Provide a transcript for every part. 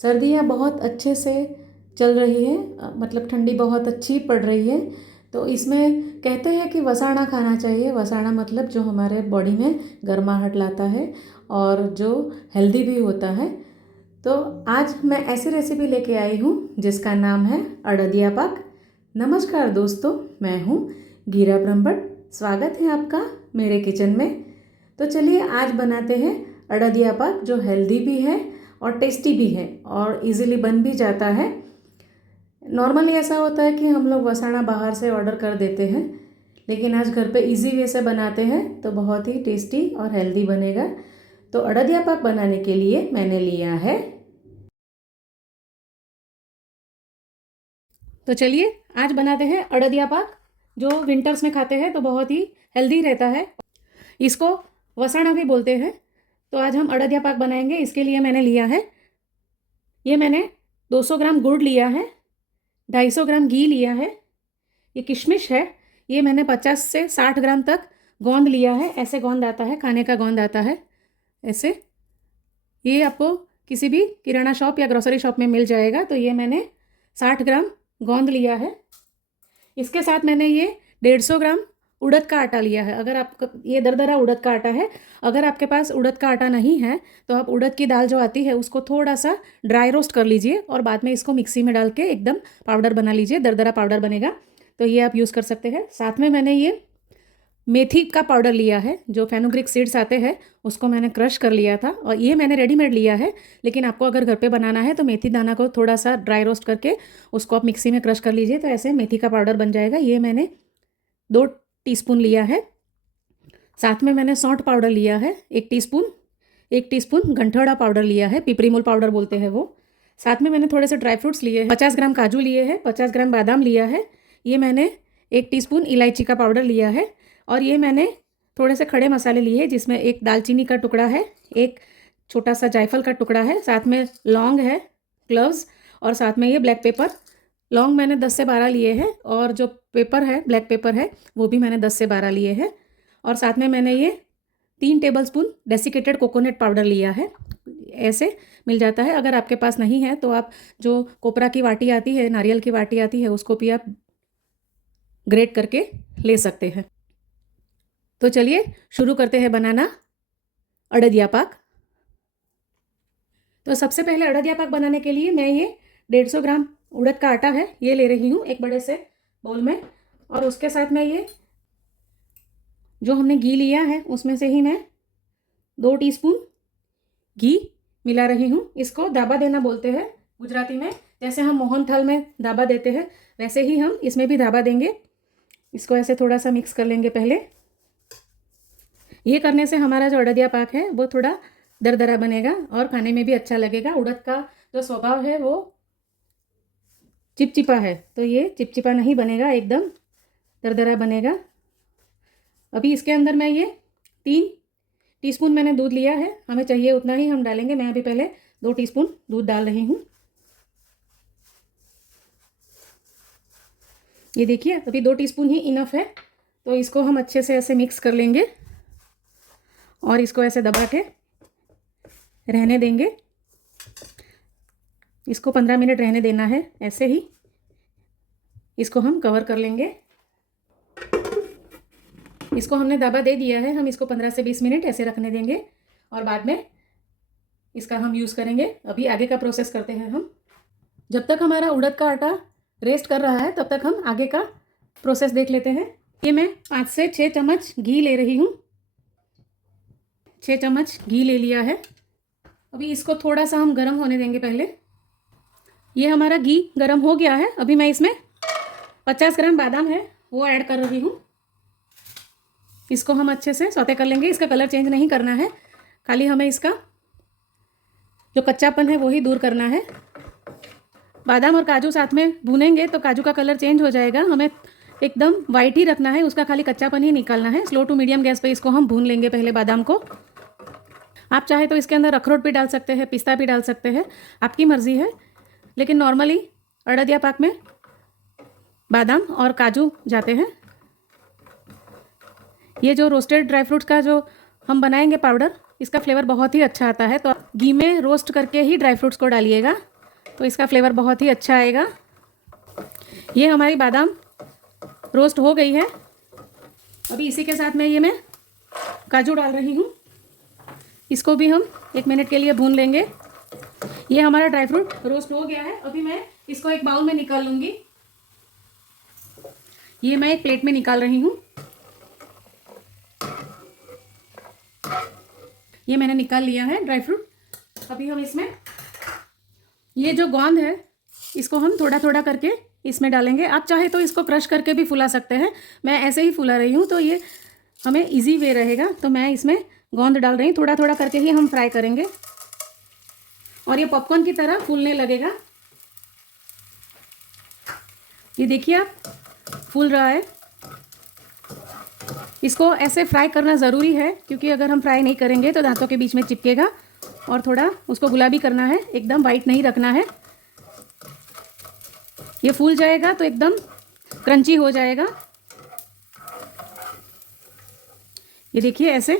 सर्दियाँ बहुत अच्छे से चल रही है, मतलब ठंडी बहुत अच्छी पड़ रही है। तो इसमें कहते हैं कि वसाना खाना चाहिए। वसाना मतलब जो हमारे बॉडी में गर्माहट लाता है और जो हेल्दी भी होता है। तो आज मैं ऐसी रेसिपी लेके आई हूँ जिसका नाम है अड़दिया पाक। नमस्कार दोस्तों, मैं हूँ गीरा ब्रह्मभट्ट। स्वागत है आपका मेरे किचन में। तो चलिए आज बनाते हैं अड़दिया पाक, जो हेल्दी भी है और टेस्टी भी है और इजीली बन भी जाता है। नॉर्मली ऐसा होता है कि हम लोग वसाना बाहर से ऑर्डर कर देते हैं, लेकिन आज घर पे इजी वे से बनाते हैं तो बहुत ही टेस्टी और हेल्दी बनेगा। तो अड़दिया पाक बनाने के लिए मैंने लिया है, तो चलिए आज बनाते हैं अड़दिया पाक, जो विंटर्स में खाते हैं तो बहुत ही हेल्दी रहता है। इसको वसाना भी बोलते हैं। तो आज हम अड़दिया पाक बनाएंगे। इसके लिए मैंने लिया है, ये मैंने 200 ग्राम गुड़ लिया है, 250 ग्राम घी लिया है, ये किशमिश है, ये मैंने 50 से 60 ग्राम तक गोंद लिया है। ऐसे गोंद आता है, खाने का गोंद आता है ऐसे। ये आपको किसी भी किराना शॉप या ग्रोसरी शॉप में मिल जाएगा। तो ये मैंने 60 ग्राम गोंद लिया है। इसके साथ मैंने ये 150 ग्राम उड़द का आटा लिया है। अगर आप, ये दरदरा उड़द का आटा है। अगर आपके पास उड़द का आटा नहीं है तो आप उड़द की दाल जो आती है उसको थोड़ा सा ड्राई रोस्ट कर लीजिए और बाद में इसको मिक्सी में डाल के एकदम पाउडर बना लीजिए, दरदरा पाउडर बनेगा। तो ये आप यूज़ कर सकते हैं। साथ में मैंने ये मेथी का पाउडर लिया है, जो फेनुग्रीक सीड्स आते हैं उसको मैंने क्रश कर लिया था और ये मैंने रेडीमेड लिया है। लेकिन आपको अगर घर पे बनाना है तो मेथी दाना को थोड़ा सा ड्राई रोस्ट करके उसको आप मिक्सी में क्रश कर लीजिए, तो ऐसे मेथी का पाउडर बन जाएगा। ये मैंने 2 टीस्पून लिया है। साथ में मैंने सौंठ पाउडर लिया है 1 टीस्पून, 1 टीस्पून गंठौड़ा पाउडर लिया है, पिपरीमूल पाउडर बोलते हैं वो। साथ में मैंने थोड़े से ड्राई फ्रूट्स लिए हैं, 50 ग्राम काजू लिए हैं, 50 ग्राम बादाम लिया है। ये मैंने 1 टीस्पून इलायची का पाउडर लिया है और ये मैंने थोड़े से खड़े मसाले लिए हैं, जिसमें एक दालचीनी का टुकड़ा है, एक छोटा सा जायफल का टुकड़ा है, साथ में लौंग है, क्लव्स, और साथ में ये ब्लैक पेपर। लौंग मैंने 10 से 12 लिए हैं और जो पेपर है, ब्लैक पेपर है, वो भी मैंने 10 से 12 लिए हैं। और साथ में मैंने ये 3 टेबलस्पून डेसिकेटेड कोकोनट पाउडर लिया है। ऐसे मिल जाता है। अगर आपके पास नहीं है तो आप जो कोपरा की वाटी आती है, नारियल की वाटी आती है, उसको भी आप ग्रेट करके ले सकते हैं। तो चलिए शुरू करते हैं बनाना अड़दिया पाक। तो सबसे पहले अड़दिया पाक बनाने के लिए मैं ये 150 ग्राम उड़द का आटा है, ये ले रही हूँ एक बड़े से बोल में। और उसके साथ में ये जो हमने घी लिया है उसमें से ही मैं 2 टीस्पून घी मिला रही हूँ। इसको दाबा देना बोलते हैं गुजराती में। जैसे हम मोहन थाल में दाबा देते हैं वैसे ही हम इसमें भी दाबा देंगे। इसको ऐसे थोड़ा सा मिक्स कर लेंगे पहले। ये करने से हमारा जो अड़दिया पाक है वो थोड़ा दरदरा बनेगा और खाने में भी अच्छा लगेगा। उड़द का जो स्वभाव है वो चिपचिपा है, तो ये चिपचिपा नहीं बनेगा, एकदम दरदरा बनेगा। अभी इसके अंदर मैं ये 3 टीस्पून मैंने दूध लिया है, हमें चाहिए उतना ही हम डालेंगे। मैं अभी पहले 2 टीस्पून दूध डाल रही हूँ। ये देखिए अभी 2 टीस्पून ही इनफ है। तो इसको हम अच्छे से ऐसे मिक्स कर लेंगे और इसको ऐसे दबा के रहने देंगे। इसको 15 मिनट रहने देना है। ऐसे ही इसको हम कवर कर लेंगे। इसको हमने दाबा दे दिया है, हम इसको 15 से 20 मिनट ऐसे रखने देंगे और बाद में इसका हम यूज़ करेंगे। अभी आगे का प्रोसेस करते हैं हम। जब तक हमारा उड़द का आटा रेस्ट कर रहा है तब तक हम आगे का प्रोसेस देख लेते हैं। ये मैं 5 से 6 चम्मच घी ले रही हूँ। 6 चम्मच घी ले लिया है। अभी इसको थोड़ा सा हम गर्म होने देंगे पहले। ये हमारा घी गर्म हो गया है। अभी मैं इसमें 50 ग्राम बादाम है वो ऐड कर रही हूँ। इसको हम अच्छे से सौते कर लेंगे। इसका कलर चेंज नहीं करना है, खाली हमें इसका जो कच्चापन है वो ही दूर करना है। बादाम और काजू साथ में भूनेंगे तो काजू का कलर चेंज हो जाएगा। हमें एकदम वाइट ही रखना है, उसका खाली कच्चापन ही निकालना है। स्लो टू मीडियम गैस पे इसको हम भून लेंगे पहले बादाम को। आप चाहे तो इसके अंदर अखरोट भी डाल सकते हैं, पिस्ता भी डाल सकते हैं, आपकी मर्जी है। लेकिन नॉर्मली अड़दिया पाक में बादाम और काजू जाते हैं। ये जो रोस्टेड ड्राई फ्रूट्स का जो हम बनाएंगे पाउडर, इसका फ्लेवर बहुत ही अच्छा आता है। तो घी में रोस्ट करके ही ड्राई फ्रूट्स को डालिएगा, तो इसका फ्लेवर बहुत ही अच्छा आएगा। ये हमारी बादाम रोस्ट हो गई है। अभी इसी के साथ में ये मैं काजू डाल रही हूँ। इसको भी हम 1 मिनट के लिए भून लेंगे। ये हमारा ड्राई फ्रूट रोस्ट हो गया है। अभी मैं इसको एक बाउल में निकाल लूँगी। ये मैं एक प्लेट में निकाल रही हूँ। ये मैंने निकाल लिया है ड्राई फ्रूट। अभी हम इसमें ये जो गोंद है इसको हम थोड़ा थोड़ा करके इसमें डालेंगे। आप चाहे तो इसको क्रश करके भी फुला सकते हैं, मैं ऐसे ही फुला रही हूँ तो ये हमें इजी वे रहेगा। तो मैं इसमें गोंद डाल रही हूँ, थोड़ा थोड़ा करके ही हम फ्राई करेंगे और ये पॉपकॉर्न की तरह फूलने लगेगा। ये देखिए आप फूल रहा है। इसको ऐसे फ्राई करना ज़रूरी है क्योंकि अगर हम फ्राई नहीं करेंगे तो दांतों के बीच में चिपकेगा। और थोड़ा उसको गुलाबी करना है, एकदम वाइट नहीं रखना है। ये फूल जाएगा तो एकदम क्रंची हो जाएगा। ये देखिए ऐसे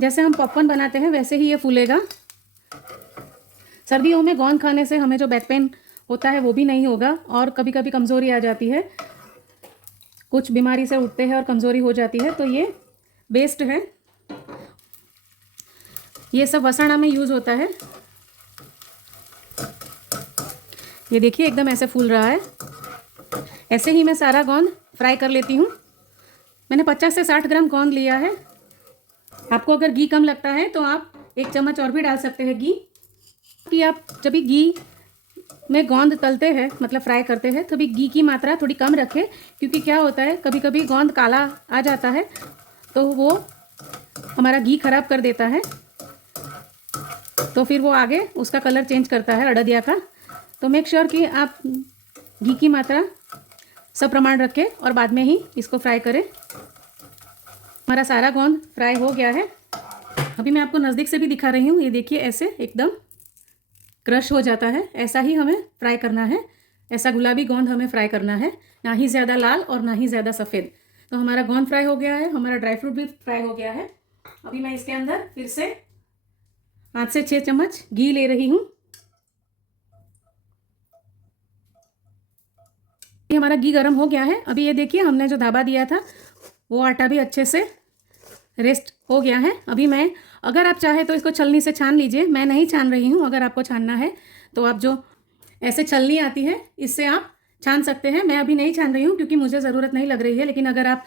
जैसे हम पॉपकॉर्न बनाते हैं वैसे ही ये फूलेगा। सर्दियों में गोंद खाने से हमें जो बैक पेन होता है वो भी नहीं होगा और कभी कभी कमज़ोरी आ जाती है, कुछ बीमारी से उठते हैं और कमज़ोरी हो जाती है, तो ये बेस्ट है। ये सब वसाणा में यूज़ होता है। ये देखिए एकदम ऐसे फूल रहा है। ऐसे ही मैं सारा गोंद फ्राई कर लेती हूँ। मैंने 50 से 60 ग्राम गोंद लिया है। आपको अगर घी कम लगता है तो आप 1 चम्मच और भी डाल सकते हैं घी। कि आप जब भी घी में गोंद तलते हैं मतलब फ्राई करते हैं तभी घी की मात्रा थोड़ी कम रखें, क्योंकि क्या होता है कभी कभी गोंद काला आ जाता है तो वो हमारा घी खराब कर देता है, तो फिर वो आगे उसका कलर चेंज करता है अड़दिया का। तो मेक श्योर कि आप घी की मात्रा सब प्रमाण रखें और बाद में ही इसको फ्राई करें। हमारा सारा गोंद फ्राई हो गया है। अभी मैं आपको नज़दीक से भी दिखा रही हूँ। ये देखिए ऐसे एकदम क्रश हो जाता है, ऐसा ही हमें फ्राई करना है। ऐसा गुलाबी गोंद हमें फ्राई करना है, ना ही ज़्यादा लाल और ना ही ज़्यादा सफ़ेद। तो हमारा गोंद फ्राई हो गया है, हमारा ड्राई फ्रूट भी फ्राई हो गया है। अभी मैं इसके अंदर फिर से 5 से 6 चम्मच घी ले रही हूँ। ये हमारा घी गर्म हो गया है। अभी ये देखिए हमने जो धाबा दिया था वो आटा भी अच्छे से रेस्ट हो गया है। अभी मैं, अगर आप चाहे तो इसको छलनी से छान लीजिए, मैं नहीं छान रही हूँ। अगर आपको छानना है तो आप जो ऐसे छलनी आती है इससे आप छान सकते हैं। मैं अभी नहीं छान रही हूँ क्योंकि मुझे ज़रूरत नहीं लग रही है। लेकिन अगर आप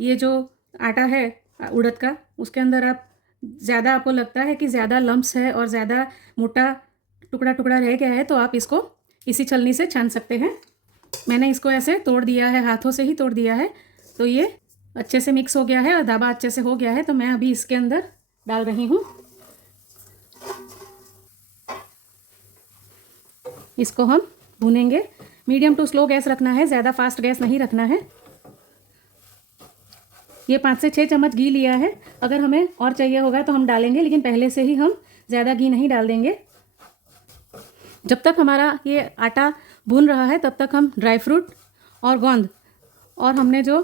ये जो आटा है उड़द का उसके अंदर आप ज़्यादा आपको लगता है कि ज़्यादा लम्प्स है और ज़्यादा मोटा टुकड़ा टुकड़ा रह गया है तो आप इसको इसी छलनी से छान सकते हैं। मैंने इसको ऐसे तोड़ दिया है, हाथों से ही तोड़ दिया है, तो ये अच्छे से मिक्स हो गया है और दाबा अच्छे से हो गया है। तो मैं अभी इसके अंदर डाल रही हूँ। इसको हम भूनेंगे। मीडियम टू स्लो गैस रखना है, ज़्यादा फास्ट गैस नहीं रखना है। ये 5 से 6 चम्मच घी लिया है। अगर हमें और चाहिए होगा तो हम डालेंगे, लेकिन पहले से ही हम ज़्यादा घी नहीं डाल देंगे। जब तक हमारा ये आटा भून रहा है तब तक हम ड्राई फ्रूट और गोंद और हमने जो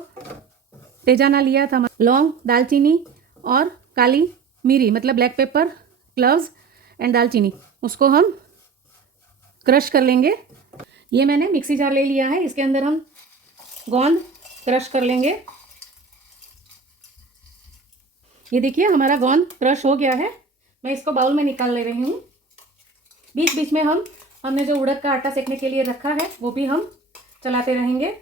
तेजाना लिया था, लौंग, दालचीनी और काली मिरी मतलब ब्लैक पेपर, क्लव्स एंड दालचीनी, उसको हम क्रश कर लेंगे। ये मैंने मिक्सी जार ले लिया है, इसके अंदर हम गोंद क्रश कर लेंगे। ये देखिए हमारा गोंद क्रश हो गया है। मैं इसको बाउल में निकाल ले रही हूँ। बीच बीच में हमने जो उड़द का आटा सेकने के लिए रखा है वो भी हम चलाते रहेंगे।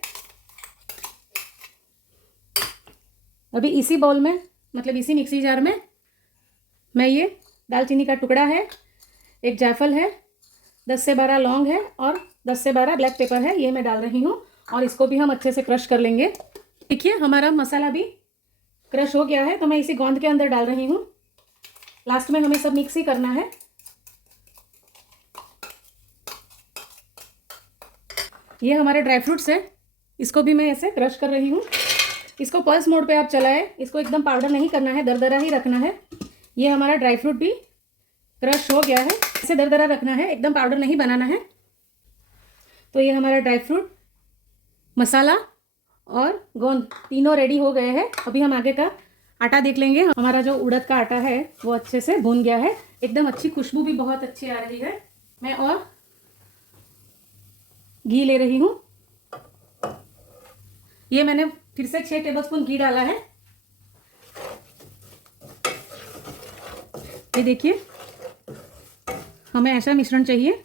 अभी इसी बाउल में मतलब इसी मिक्सी जार में मैं ये दालचीनी का टुकड़ा है, एक जायफल है, 10 से 12 लौंग है और 10 से 12 ब्लैक पेपर है, ये मैं डाल रही हूँ और इसको भी हम अच्छे से क्रश कर लेंगे। देखिए हमारा मसाला भी क्रश हो गया है, तो मैं इसी गोंद के अंदर डाल रही हूँ। लास्ट में हमें सब मिक्स ही करना है। ये हमारे ड्राई फ्रूट्स है, इसको भी मैं ऐसे क्रश कर रही हूँ। इसको पल्स मोड पे आप चलाएं, इसको एकदम पाउडर नहीं करना है, दरदरा ही रखना है। ये हमारा ड्राई फ्रूट भी क्रश हो गया है, इसे दरदरा रखना है, एकदम पाउडर नहीं बनाना है। तो ये हमारा ड्राई फ्रूट, मसाला और गोंद तीनों रेडी हो गए हैं। अभी हम आगे का आटा देख लेंगे। हमारा जो उड़द का आटा है वो अच्छे से भून गया है, एकदम अच्छी खुशबू भी बहुत अच्छी आ रही है। मैं और घी ले रही हूँ। ये मैंने फिर से 6 टेबलस्पून घी डाला है। ये देखिए, हमें ऐसा मिश्रण चाहिए।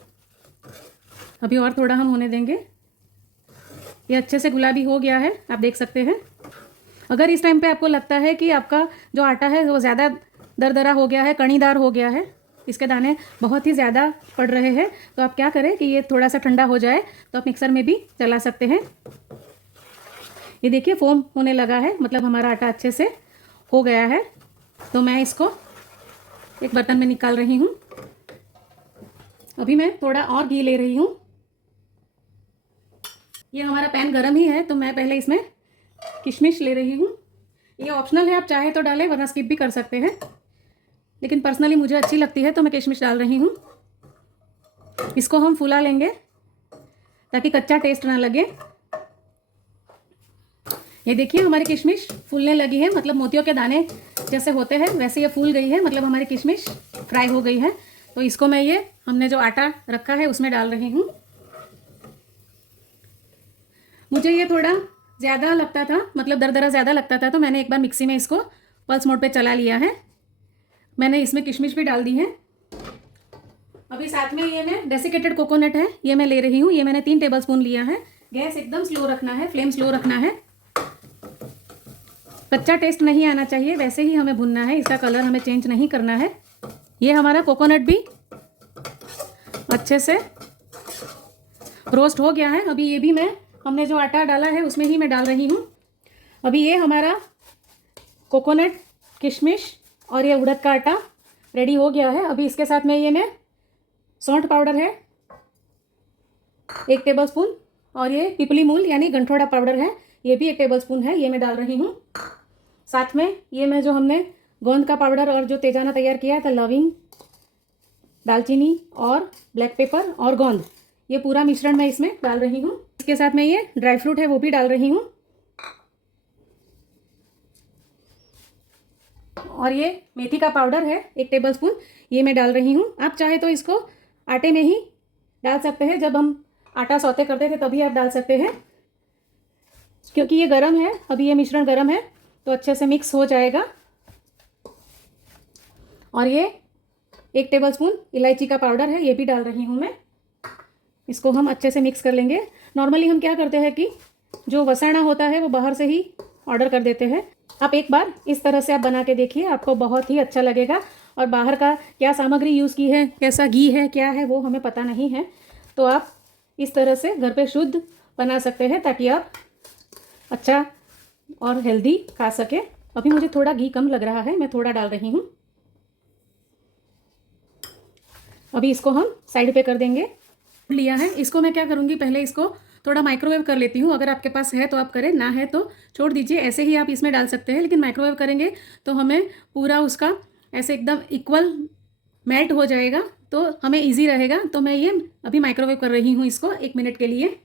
अभी और थोड़ा हम होने देंगे। ये अच्छे से गुलाबी हो गया है, आप देख सकते हैं। अगर इस टाइम पे आपको लगता है कि आपका जो आटा है वो ज़्यादा दरदरा हो गया है, कणीदार हो गया है, इसके दाने बहुत ही ज़्यादा पड़ रहे हैं, तो आप क्या करें कि ये थोड़ा सा ठंडा हो जाए तो आप मिक्सर में भी चला सकते हैं। ये देखिए फोम होने लगा है, मतलब हमारा आटा अच्छे से हो गया है। तो मैं इसको एक बर्तन में निकाल रही हूँ। अभी मैं थोड़ा और घी ले रही हूँ। ये हमारा पैन गरम ही है, तो मैं पहले इसमें किशमिश ले रही हूँ। ये ऑप्शनल है, आप चाहे तो डालें वरना स्किप भी कर सकते हैं, लेकिन पर्सनली मुझे अच्छी लगती है तो मैं किशमिश डाल रही हूँ। इसको हम फुला लेंगे ताकि कच्चा टेस्ट ना लगे। ये देखिए हमारी किशमिश फूलने लगी है, मतलब मोतियों के दाने जैसे होते हैं वैसे ये फूल गई है, मतलब हमारी किशमिश फ्राई हो गई है। तो इसको मैं ये हमने जो आटा रखा है उसमें डाल रही हूँ। मुझे ये थोड़ा ज़्यादा लगता था, मतलब दरदरा ज़्यादा लगता था, तो मैंने एक बार मिक्सी में इसको पल्स मोड पे चला लिया है। मैंने इसमें किशमिश भी डाल दी है। अभी साथ में ये मैं डेसिकेटेड कोकोनट है, ये मैं ले रही हूँ। ये मैंने 3 टेबलस्पून लिया है। गैस एकदम स्लो रखना है, फ्लेम स्लो रखना है। कच्चा टेस्ट नहीं आना चाहिए, वैसे ही हमें भुनना है, इसका कलर हमें चेंज नहीं करना है। ये हमारा कोकोनट भी अच्छे से रोस्ट हो गया है। अभी ये भी मैं हमने जो आटा डाला है उसमें ही मैं डाल रही हूँ। अभी ये हमारा कोकोनट, किशमिश और ये उड़द का आटा रेडी हो गया है। अभी इसके साथ में ये मैं सौंठ पाउडर है 1 टेबलस्पून, और ये पिपली मूल यानी गंठोड़ा पाउडर है, ये भी 1 टेबलस्पून है, ये मैं डाल रही हूँ। साथ में ये मैं जो हमने गोंद का पाउडर और जो तेजाना तैयार किया था, लविंग, दालचीनी और ब्लैक पेपर और गोंद, ये पूरा मिश्रण मैं इसमें डाल रही हूँ। इसके साथ में ये ड्राई फ्रूट है वो भी डाल रही हूँ। और ये मेथी का पाउडर है 1 टेबलस्पून, ये मैं डाल रही हूँ। आप चाहे तो इसको आटे में ही डाल सकते हैं, जब हम आटा सौते करते थे तभी आप डाल सकते हैं, क्योंकि ये गरम है, अभी ये मिश्रण गरम है तो अच्छे से मिक्स हो जाएगा। और ये 1 टेबलस्पून इलायची का पाउडर है, ये भी डाल रही हूँ मैं। इसको हम अच्छे से मिक्स कर लेंगे। नॉर्मली हम क्या करते हैं कि जो वसाना होता है वो बाहर से ही ऑर्डर कर देते हैं। आप एक बार इस तरह से आप बना के देखिए, आपको बहुत ही अच्छा लगेगा। और बाहर का क्या सामग्री यूज़ की है, कैसा घी है, क्या है, वो हमें पता नहीं है, तो आप इस तरह से घर पे शुद्ध बना सकते हैं ताकि आप अच्छा और हेल्दी खा सके। अभी मुझे थोड़ा घी कम लग रहा है, मैं थोड़ा डाल रही हूँ। अभी इसको हम साइड पे कर देंगे। लिया है, इसको मैं क्या करूँगी, पहले इसको थोड़ा माइक्रोवेव कर लेती हूँ। अगर आपके पास है तो आप करें, ना है तो छोड़ दीजिए, ऐसे ही आप इसमें डाल सकते हैं। लेकिन माइक्रोवेव करेंगे तो हमें पूरा उसका ऐसे एकदम इक्वल मेल्ट हो जाएगा, तो हमें इजी रहेगा। तो मैं ये अभी माइक्रोवेव कर रही हूँ इसको 1 मिनट के लिए।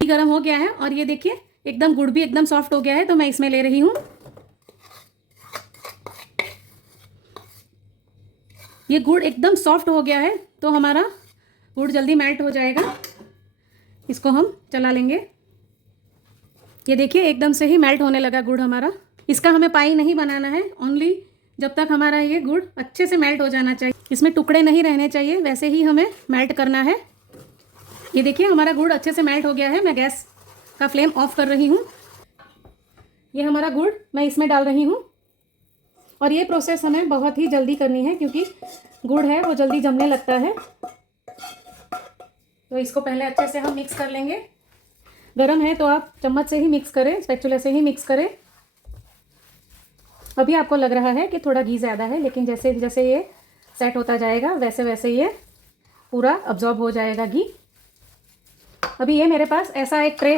गर्म हो गया है और ये देखिए एकदम गुड़ भी एकदम सॉफ्ट हो गया है, तो मैं इसमें ले रही हूँ। ये गुड़ एकदम सॉफ्ट हो गया है तो हमारा गुड़ जल्दी मेल्ट हो जाएगा। इसको हम चला लेंगे। ये देखिए एकदम से ही मेल्ट होने लगा गुड़ हमारा। इसका हमें पाई नहीं बनाना है, ओनली जब तक हमारा ये गुड़ अच्छे से मेल्ट हो जाना चाहिए, इसमें टुकड़े नहीं रहने चाहिए, वैसे ही हमें मेल्ट करना है। ये देखिए हमारा गुड़ अच्छे से मेल्ट हो गया है। मैं गैस का फ्लेम ऑफ कर रही हूँ। ये हमारा गुड़ मैं इसमें डाल रही हूँ। और ये प्रोसेस हमें बहुत ही जल्दी करनी है क्योंकि गुड़ है वो जल्दी जमने लगता है। तो इसको पहले अच्छे से हम मिक्स कर लेंगे। गरम है तो आप चम्मच से ही मिक्स करें, स्पैचुला से ही मिक्स करें। अभी आपको लग रहा है कि थोड़ा घी ज़्यादा है, लेकिन जैसे जैसे ये सेट होता जाएगा वैसे वैसे ये पूरा अब्जॉर्ब हो जाएगा घी। अभी ये मेरे पास ऐसा एक ट्रे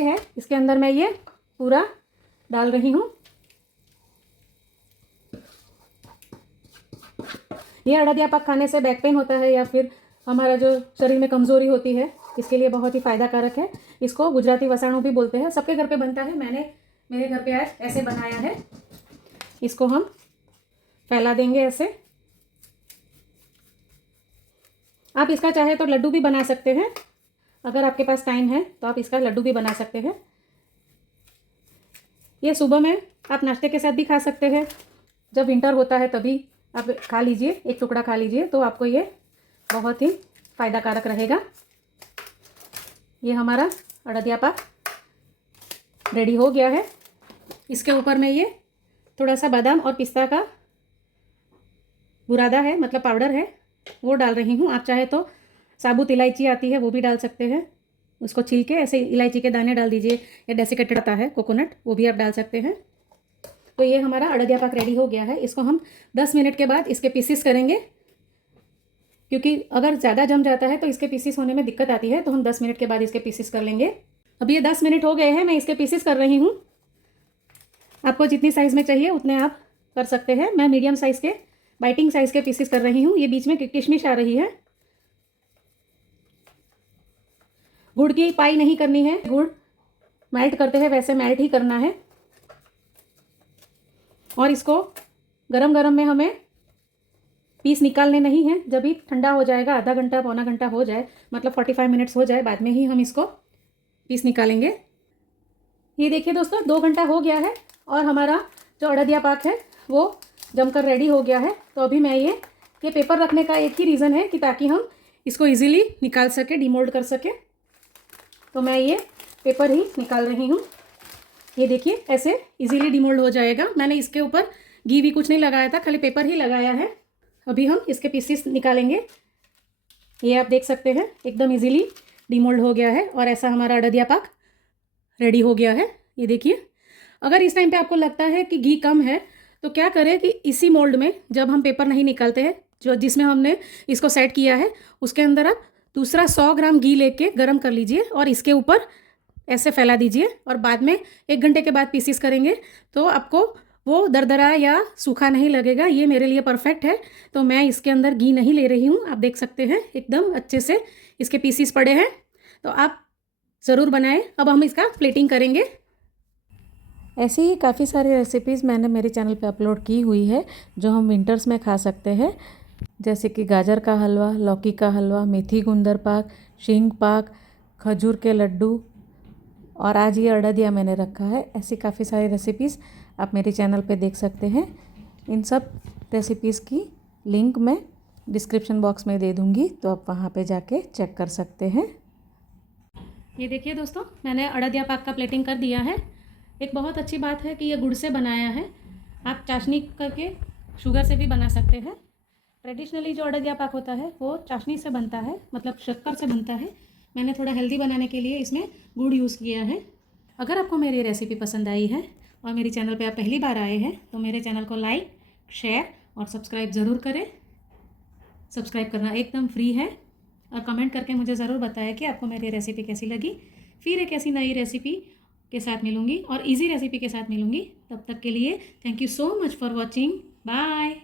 है, इसके अंदर मैं ये पूरा डाल रही हूँ। ये अड़दिया पाक खाने से बैक पेन होता है या फिर हमारा जो शरीर में कमज़ोरी होती है, इसके लिए बहुत ही फ़ायदा कारक है। इसको गुजराती वसाणु भी बोलते हैं, सबके घर पे बनता है। मैंने मेरे घर पे आज ऐसे बनाया है। इसको हम फैला देंगे ऐसे। आप इसका चाहे तो लड्डू भी बना सकते हैं, अगर आपके पास टाइम है तो आप इसका लड्डू भी बना सकते हैं। ये सुबह में आप नाश्ते के साथ भी खा सकते हैं, जब विंटर होता है तभी आप खा लीजिए, एक टुकड़ा खा लीजिए तो आपको ये बहुत ही फ़ायदाकारक रहेगा। ये हमारा अड़दिया पाक रेडी हो गया है। इसके ऊपर में ये थोड़ा सा बादाम और पिस्ता का बुरादा है, मतलब पाउडर है, वो डाल रही हूँ। आप चाहे तो साबुत इलायची आती है वो भी डाल सकते हैं, उसको छील के ऐसे इलायची के दाने डाल दीजिए, या डेसिकेटेड आता है कोकोनट, वो भी आप डाल सकते हैं। तो ये हमारा अड़दिया पाक रेडी हो गया है। इसको हम 10 मिनट के बाद इसके पीसीस करेंगे, क्योंकि अगर ज़्यादा जम जाता है तो इसके पीसीस होने में दिक्कत आती है, तो हम 10 मिनट के बाद इसके पीसीस कर लेंगे। अब ये 10 मिनट हो गए हैं, मैं इसके पीसीस कर रही हूँ। आपको जितनी साइज़ में चाहिए उतने आप कर सकते हैं। मैं मीडियम साइज़ के, बाइटिंग साइज़ के पीसीस कर रही हूँ। ये बीच में किशमिश आ रही है। गुड़ की पाई नहीं करनी है, गुड़ मेल्ट करते हैं वैसे मेल्ट ही करना है। और इसको गरम गरम में हमें पीस निकालने नहीं है, जब भी ठंडा हो जाएगा, आधा घंटा पौना घंटा हो जाए, मतलब 45 मिनट्स हो जाए, बाद में ही हम इसको पीस निकालेंगे। ये देखिए दोस्तों, 2 घंटा हो गया है और हमारा जो अड़दिया पाक है वो जमकर रेडी हो गया है। तो अभी मैं ये पेपर रखने का एक ही रीज़न है कि ताकि हम इसको इजीली निकाल सके, डिमोल्ड कर सके। तो मैं ये पेपर ही निकाल रही हूँ। ये देखिए ऐसे इजीली डिमोल्ड हो जाएगा। मैंने इसके ऊपर घी भी कुछ नहीं लगाया था, खाली पेपर ही लगाया है। अभी हम इसके पीसेस निकालेंगे। ये आप देख सकते हैं एकदम इजीली डिमोल्ड हो गया है और ऐसा हमारा अड़दिया पाक रेडी हो गया है। ये देखिए, अगर इस टाइम पे आपको लगता है कि घी कम है तो क्या करें कि इसी मोल्ड में, जब हम पेपर नहीं निकालते हैं, जो जिसमें हमने इसको सेट किया है, उसके अंदर आप दूसरा 100 ग्राम घी लेके गरम कर लीजिए और इसके ऊपर ऐसे फैला दीजिए। और बाद में 1 घंटे के बाद पीसीस करेंगे तो आपको वो दरदरा या सूखा नहीं लगेगा। ये मेरे लिए परफेक्ट है। तो मैं इसके अंदर घी नहीं ले रही हूँ, आप देख सकते हैं एकदम अच्छे से इसके पीसीस पड़े हैं। तो आप ज़रूर बनाएं। अब हम इसका प्लेटिंग करेंगे। ऐसी ही काफ़ी सारी रेसिपीज़ मैंने मेरे चैनल पे अपलोड की हुई है, जो हम विंटर्स में खा सकते हैं, जैसे कि गाजर का हलवा, लौकी का हलवा, मेथी गुंदर पाक, शींग पाक, खजूर के लड्डू, और आज ये अड़दिया मैंने रखा है। ऐसी काफ़ी सारी रेसिपीज़ आप मेरे चैनल पे देख सकते हैं। इन सब रेसिपीज़ की लिंक मैं डिस्क्रिप्शन बॉक्स में दे दूँगी, तो आप वहाँ पे जाके चेक कर सकते हैं। ये देखिए दोस्तों, मैंने अड़दिया पाक का प्लेटिंग कर दिया है। एक बहुत अच्छी बात है कि ये गुड़ से बनाया है। आप चाशनी करके शुगर से भी बना सकते हैं। ट्रेडिशनली जो अड़दिया पाक होता है वो चाशनी से बनता है, मतलब शक्कर से बनता है। मैंने थोड़ा हेल्दी बनाने के लिए इसमें गुड़ यूज़ किया है। अगर आपको मेरी रेसिपी पसंद आई है और मेरे चैनल पे आप पहली बार आए हैं तो मेरे चैनल को लाइक, शेयर और सब्सक्राइब ज़रूर करें। सब्सक्राइब करना एकदम फ्री है। और कमेंट करके मुझे ज़रूर बताएं कि आपको मेरी रेसिपी कैसी लगी। फिर एक ऐसी नई रेसिपी के साथ मिलूँगी और इजी रेसिपी के साथ मिलूँगी। तब तक के लिए thank you so much for watching. Bye.